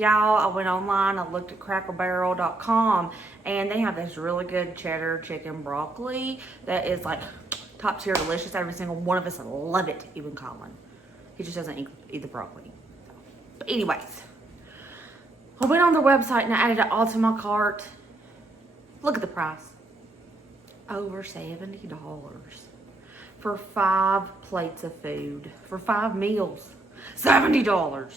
Y'all, I went online, I looked at crackerbarrel.com, and they have this really good cheddar chicken broccoli that is like top tier delicious. Every single one of us love it, even Colin. He just doesn't eat the broccoli. But anyways, I went on their website and I added it all to my cart. Look at the price. Over $70 for 5 plates of food, for 5 meals. $70.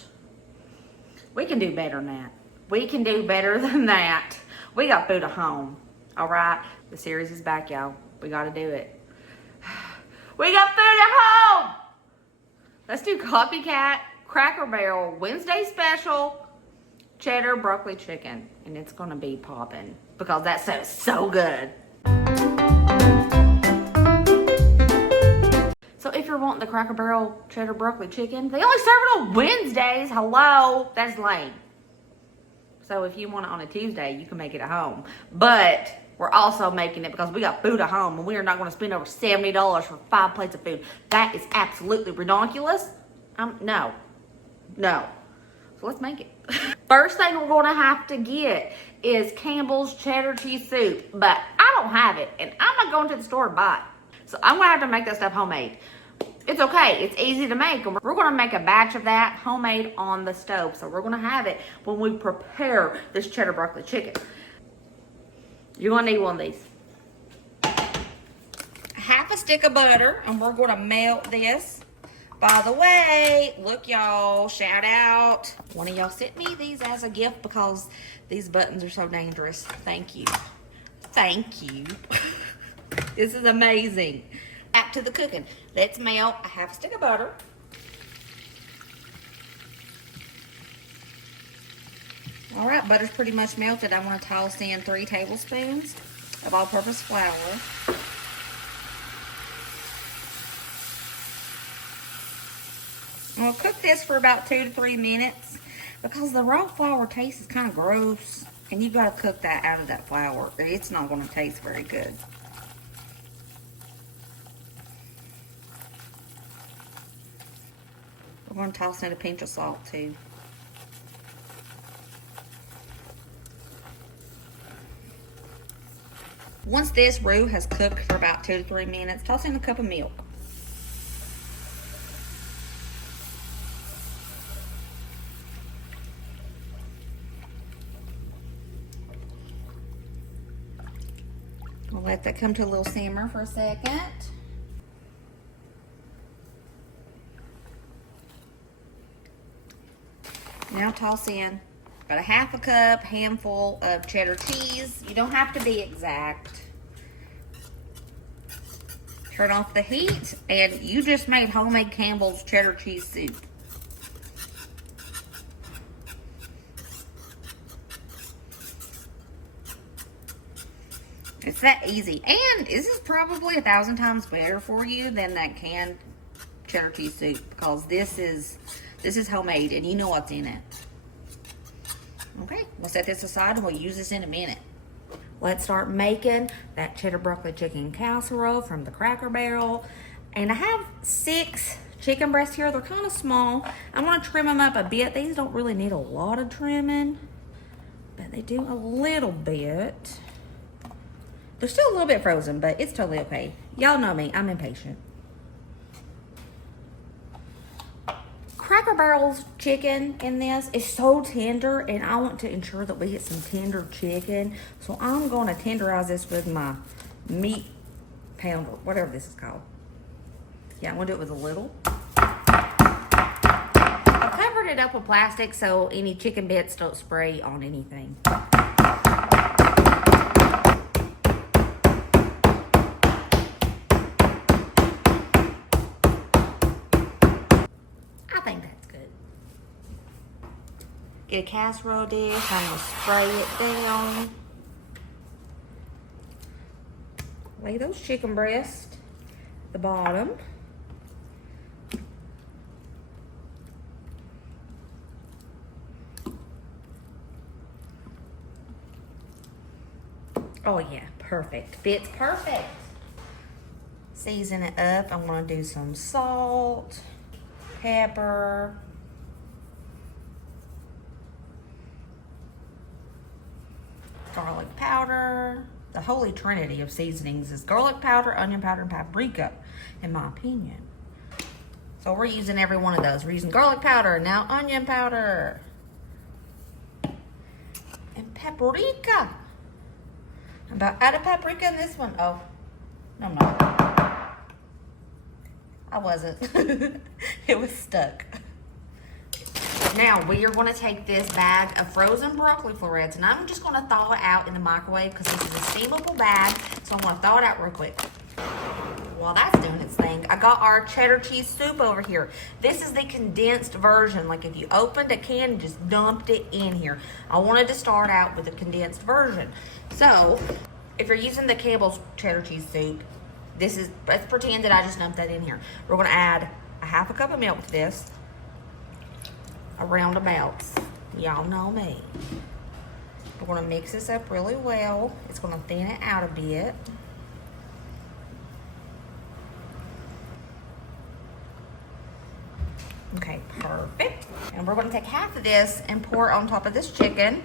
We can do better than that. We can do better than that. We got food at home, all right? The series is back, y'all. We got to do it. We got food at home. Let's do Copycat Cracker Barrel Wednesday special cheddar broccoli chicken, and it's gonna be popping because that sounds so good. So if you're wanting the Cracker Barrel cheddar broccoli chicken, they only serve it on Wednesdays. Hello, that's lame. So if you want it on a Tuesday, you can make it at home. But we're also making it because we got food at home and we are not going to spend over $70 for 5 plates of food. That is absolutely ridiculous. No. So let's make it. First thing we're going to have to get is Campbell's cheddar cheese soup. But I don't have it and I'm not going to the store to buy it. So I'm going to have to make that stuff homemade. It's okay. It's easy to make. And we're going to make a batch of that homemade on the stove. So we're going to have it when we prepare this cheddar broccoli chicken. You're going to need one of these. Half a stick of butter, and we're going to melt this. By the way, look y'all, shout out. One of y'all sent me these as a gift because these buttons are so dangerous. Thank you. Thank you. This is amazing. Back to the cooking. Let's melt a half a stick of butter. All right, butter's pretty much melted. I want to toss in 3 tablespoons of all-purpose flour. And we'll cook this for about 2 to 3 minutes because the raw flour taste is kind of gross, and you've got to cook that out of that flour. It's not going to taste very good. We're going to toss in a pinch of salt too. Once this roux has cooked for about 2 to 3 minutes, toss in a cup of milk. We'll let that come to a little simmer for a second. Now toss in about a half a cup, handful of cheddar cheese. You don't have to be exact. Turn off the heat, and you just made homemade Campbell's cheddar cheese soup. It's that easy. And this is probably 1,000 times better for you than that canned cheddar cheese soup because this is homemade and you know what's in it. Okay, we'll set this aside and we'll use this in a minute. Let's start making that cheddar broccoli chicken casserole from the Cracker Barrel. And I have 6 chicken breasts here. They're kind of small. I'm going to trim them up a bit. These don't really need a lot of trimming, but they do a little bit. They're still a little bit frozen, but it's totally okay. Y'all know me, I'm impatient. Cracker Barrel's chicken in this is so tender, and I want to ensure that we get some tender chicken. So I'm going to tenderize this with my meat pounder, whatever this is called. Yeah, I'm going to do it with a little. I covered it up with plastic so any chicken bits don't spray on anything. Get a casserole dish, I'm going to spray it down. Lay those chicken breasts at the bottom. Oh yeah, perfect. Fits perfect. Season it up. I'm going to do some salt, pepper, garlic powder. The holy trinity of seasonings is garlic powder, onion powder, and paprika, in my opinion. So we're using every one of those. We're using garlic powder, now onion powder. And paprika. I'm about out of paprika in this one. Oh, no, I'm not. I wasn't. It was stuck. Now we are going to take this bag of frozen broccoli florets, and I'm just going to thaw it out in the microwave because this is a steamable bag. So I'm going to thaw it out real quick. While that's doing its thing, I got our cheddar cheese soup over here. This is the condensed version. Like if you opened a can and just dumped it in here. I wanted to start out with the condensed version. So if you're using the Campbell's cheddar cheese soup, let's pretend that I just dumped that in here. We're going to add a half a cup of milk to this. A roundabouts. Y'all know me. We're going to mix this up really well. It's going to thin it out a bit. Okay, perfect. And we're going to take half of this and pour it on top of this chicken.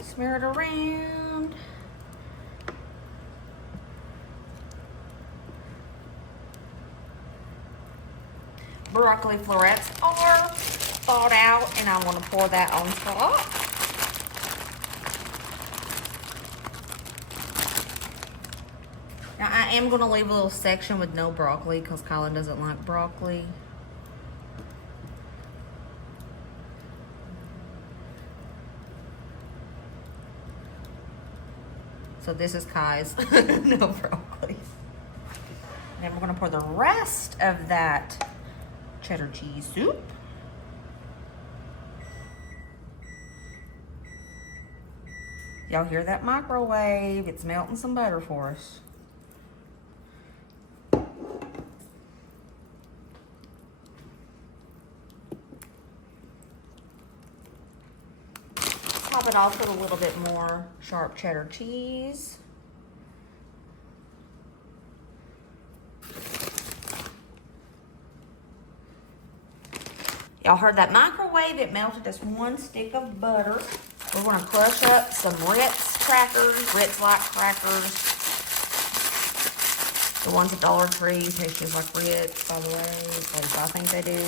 Smear it around. Broccoli florets are thawed out, and I want to pour that on top. Now I am going to leave a little section with no broccoli because Colin doesn't like broccoli. So this is Kai's no broccoli. And we're going to pour the rest of that cheddar cheese soup. Y'all hear that microwave? It's melting some butter for us. Top it off with a little bit more sharp cheddar cheese. Y'all heard that microwave? It melted us one stick of butter. We're going to crush up some Ritz crackers, Ritz-like crackers. The ones at Dollar Tree taste just like Ritz, by the way. At least I think they do.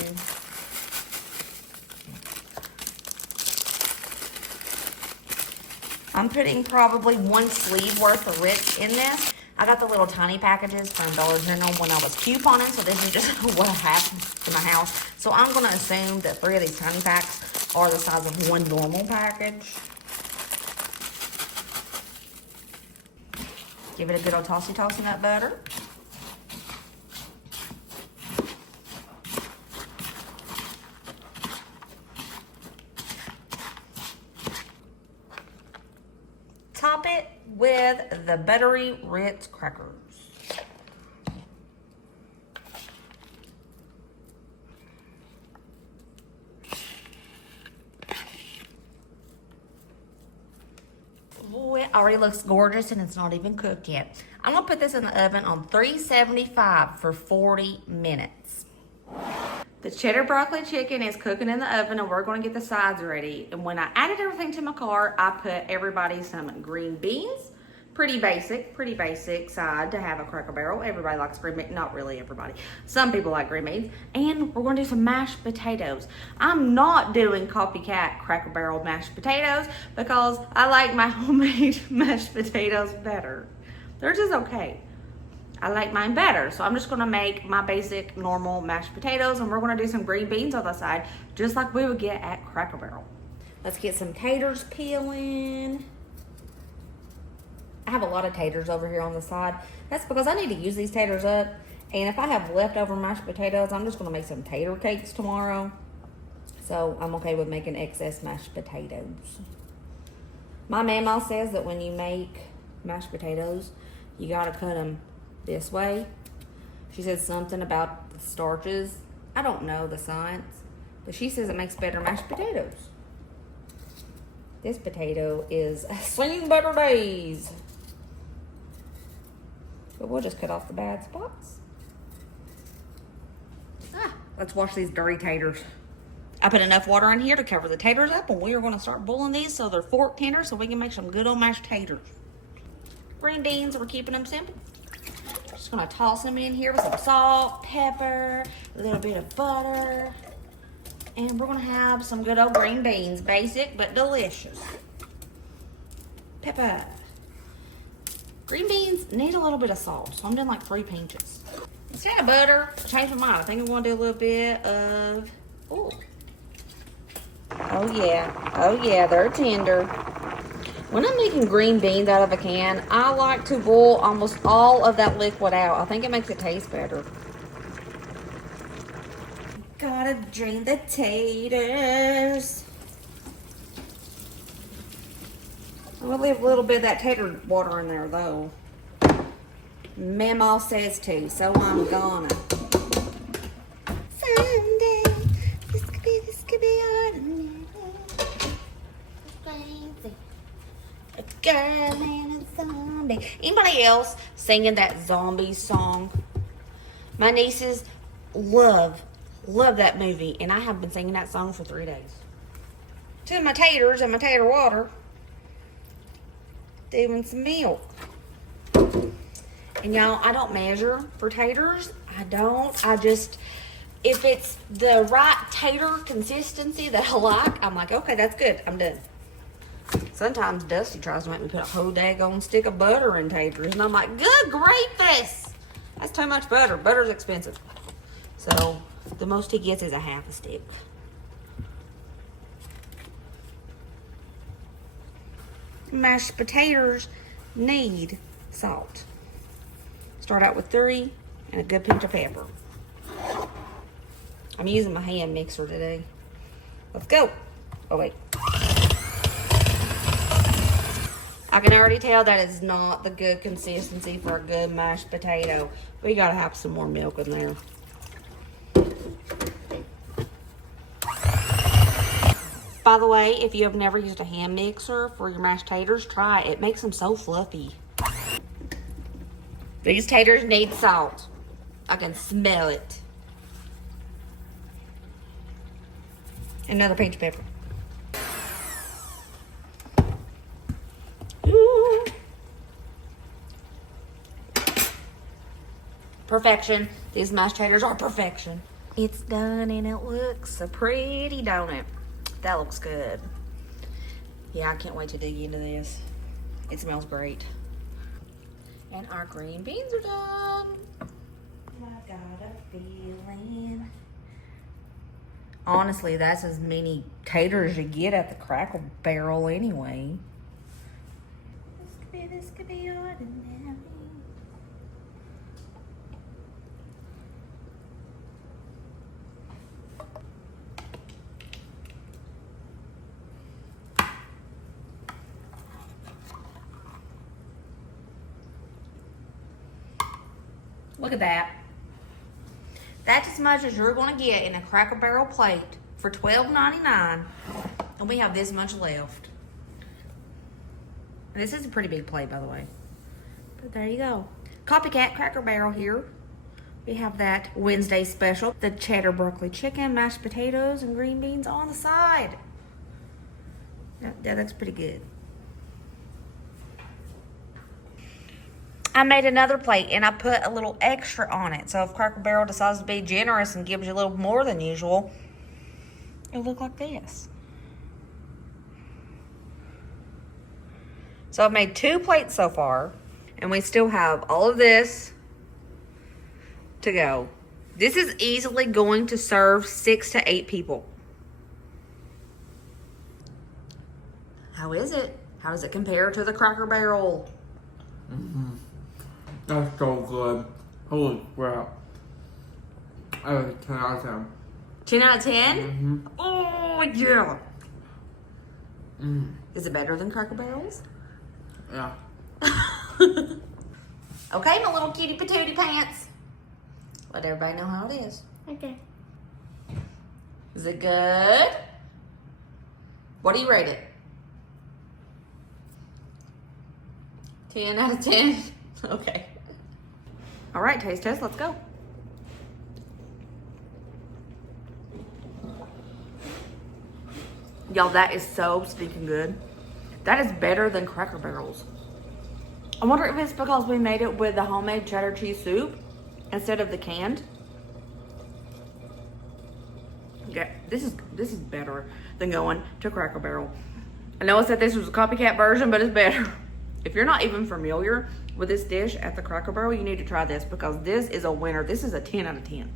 I'm putting probably one sleeve worth of Ritz in this. I got the little tiny packages from Dollar General when I was couponing, so this is just what I have in my house. So I'm going to assume that 3 of these tiny packs are the size of one normal package. Give it a good old tossy-toss in that butter. Top it with the buttery Ritz crackers. Ooh, it already looks gorgeous and it's not even cooked yet. I'm gonna put this in the oven on 375 for 40 minutes. The cheddar broccoli chicken is cooking in the oven and we're gonna get the sides ready. And when I added everything to my cart, I put everybody some green beans. Pretty basic side to have a Cracker Barrel. Everybody likes green beans. Not really everybody. Some people like green beans. And we're gonna do some mashed potatoes. I'm not doing copycat Cracker Barrel mashed potatoes because I like my homemade mashed potatoes better. They're just okay. I like mine better. So I'm just gonna make my basic normal mashed potatoes and we're gonna do some green beans on the side just like we would get at Cracker Barrel. Let's get some taters peeling. I have a lot of taters over here on the side. That's because I need to use these taters up. And if I have leftover mashed potatoes, I'm just gonna make some tater cakes tomorrow. So I'm okay with making excess mashed potatoes. My mama says that when you make mashed potatoes, you gotta cut them this way. She said something about the starches. I don't know the science, but she says it makes better mashed potatoes. This potato is singing better days. But we'll just cut off the bad spots. Let's wash these dirty taters. I put enough water in here to cover the taters up, and we are going to start boiling these so they're fork tender so we can make some good old mashed taters. Green beans, we're keeping them simple. Just going to toss them in here with some salt, pepper, a little bit of butter. And we're going to have some good old green beans. Basic, but delicious. Pepper. Green beans need a little bit of salt, so I'm doing like 3 pinches. Instead of butter, I changed my mind. I think I'm going to do a little bit of... Ooh. Oh yeah, they're tender. When I'm making green beans out of a can, I like to boil almost all of that liquid out. I think it makes it taste better. Gotta drain the taters. I'm gonna leave a little bit of that tater water in there though. Mama says to, so I'm gonna. Someday, this could be ordinary. A girl and a zombie. Anybody else singing that zombie song? My nieces love that movie, and I have been singing that song for 3 days. To my taters and my tater water. Doing some milk. And y'all, I don't measure for taters. I don't. I just, if it's the right tater consistency that I like, I'm like, okay, that's good. I'm done. Sometimes Dusty tries to make me put a whole daggone stick of butter in taters, and I'm like, good gracious, that's too much butter. Butter's expensive. So the most he gets is a half a stick. Mashed potatoes need salt. Start out with 3 and a good pinch of pepper. I'm using my hand mixer today. Let's go. Oh wait. I can already tell that is not the good consistency for a good mashed potato. We gotta have some more milk in there. By the way, if you have never used a hand mixer for your mashed taters, try it. It makes them so fluffy. These taters need salt. I can smell it. Another pinch of pepper. Ooh. Perfection. These mashed taters are perfection. It's done and it looks so pretty, don't it? That looks good. Yeah, I can't wait to dig into this. It smells great. And our green beans are done. I got a feeling. Honestly, that's as many taters as you get at the Crackle Barrel anyway. This could be ordinary. Look at that. That's as much as you're going to get in a Cracker Barrel plate for $12.99. And we have this much left. And this is a pretty big plate, by the way. But there you go. Copycat Cracker Barrel here. We have that Wednesday special. The cheddar broccoli chicken, mashed potatoes, and green beans on the side. That looks pretty good. I made another plate and I put a little extra on it. So if Cracker Barrel decides to be generous and gives you a little more than usual, it'll look like this. So I've made 2 plates so far, and we still have all of this to go. This is easily going to serve 6 to 8 people. How is it? How does it compare to the Cracker Barrel? That's so good. Holy crap. I was 10 out of 10. 10 out of 10? Oh, yeah. Is it better than Cracker Barrels? Yeah. Okay, my little cutie patootie pants. Let everybody know how it is. Okay. Is it good? What do you rate it? 10 out of 10? Okay. All right, taste test, let's go. Y'all, that is so stinking good. That is better than Cracker Barrel's. I wonder if it's because we made it with the homemade cheddar cheese soup instead of the canned. Yeah, this is better than going to Cracker Barrel. I know I said this was a copycat version, but it's better. If you're not even familiar with this dish at the Cracker Barrel, you need to try this because this is a winner. This is a 10 out of 10.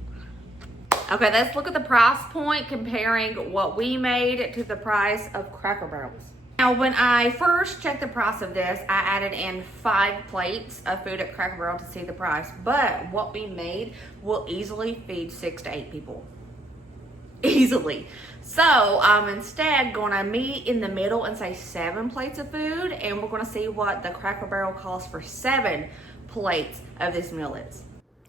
Okay, let's look at the price point comparing what we made to the price of Cracker Barrel's. Now, when I first checked the price of this, I added in 5 plates of food at Cracker Barrel to see the price. But what we made will easily feed 6 to 8 people. Easily. So I'm instead going to meet in the middle and say 7 plates of food, and we're going to see what the Cracker Barrel costs for 7 plates of this meal is.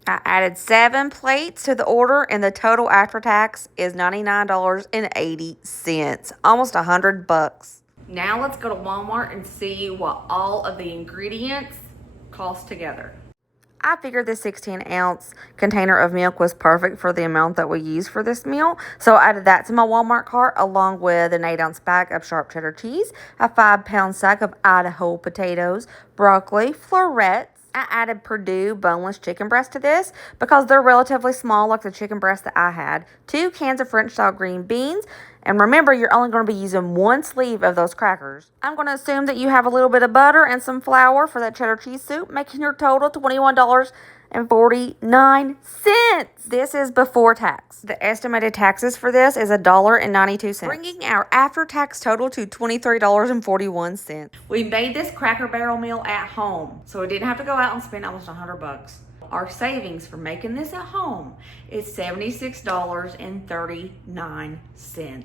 I added 7 plates to the order, and the total after tax is $99.80, almost $100. Now let's go to Walmart and see what all of the ingredients cost together. I figured the 16-ounce container of milk was perfect for the amount that we use for this meal. So I added that to my Walmart cart along with an 8-ounce bag of sharp cheddar cheese, a 5-pound sack of Idaho potatoes, broccoli, florets. I added Perdue boneless chicken breast to this because they're relatively small like the chicken breast that I had. 2 cans of French style green beans. And remember, you're only going to be using 1 sleeve of those crackers. I'm going to assume that you have a little bit of butter and some flour for that cheddar cheese soup, making your total $21.49. This is before tax. The estimated taxes for this is $1.92, bringing our after-tax total to $23.41. We made this Cracker Barrel meal at home, so we didn't have to go out and spend almost $100. Our savings for making this at home is $76.39.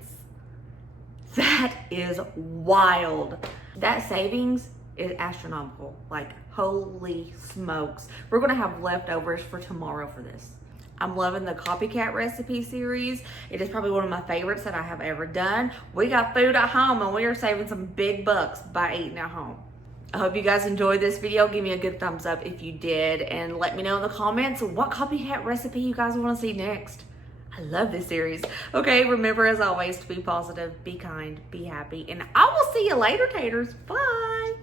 That is wild. That savings is astronomical. Like, holy smokes. We're gonna have leftovers for tomorrow for this. I'm loving the copycat recipe series. It is probably one of my favorites that I have ever done. We got food at home and we are saving some big bucks by eating at home. I hope you guys enjoyed this video. Give me a good thumbs up if you did, and let me know in the comments what copycat recipe you guys want to see next. I love this series. Okay, remember as always to be positive, be kind, be happy, and I will see you later, Taters. Bye.